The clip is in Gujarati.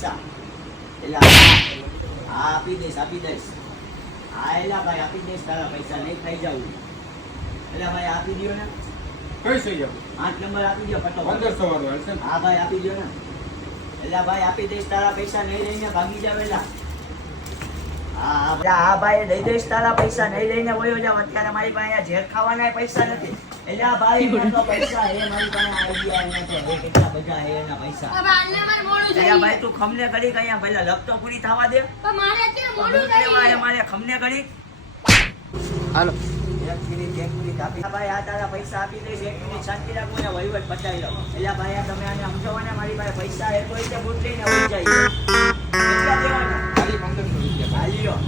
પૈસા. એટલે હા આપી દઈશ હા એલા ભાઈ આપી દઈશ તારા પૈસા નહીં ખાઈ જાવ. એટલે ભાઈ આપી દો ને. કઈ થઈ જાવ 8 નંબર આપી દો ફટો. 1500 વાળો હાલશે. હા ભાઈ આપી દો ને. એટલે ભાઈ આપી દઈશ તારા પૈસા નહીં લઈને ભાગી જાવ એલા. હા ભાઈ દઈ દઈશ તારા પૈસા નહીં લઈને વયો જાવ. અત્યારે મારી પાસે અહીંયા ઝેર ખાવાના પૈસા નથી. એટલે ભાઈ એના તો પૈસા હે મારી પાસે આઈડિયા એના તો હે કેટલા બધા હે એના પૈસા. બાબા આને માર મોડું થઈ ભાઈ તું ખમને કરી અહીંયા પહેલા લપ તો પૂરી થવા દે. પણ મારે અત્યારે મોડું થઈ ગયું. મારે ખમને કરી. હાલો એક મિનિટ આપી. ભાઈ આ તારા પૈસા આપી દઈશ. 1 મિનિટ શાંતિ રાખો ને વહીવટ પતાવી લો. એટલે ભાઈ આ તમે આને સમજાવો ને મારી પાસે પૈસા હે તો એ બૂટ લઈને વહી જાય. કેટલા દેવાના? ખાલી 1500 રૂપિયા. હાલ્યો.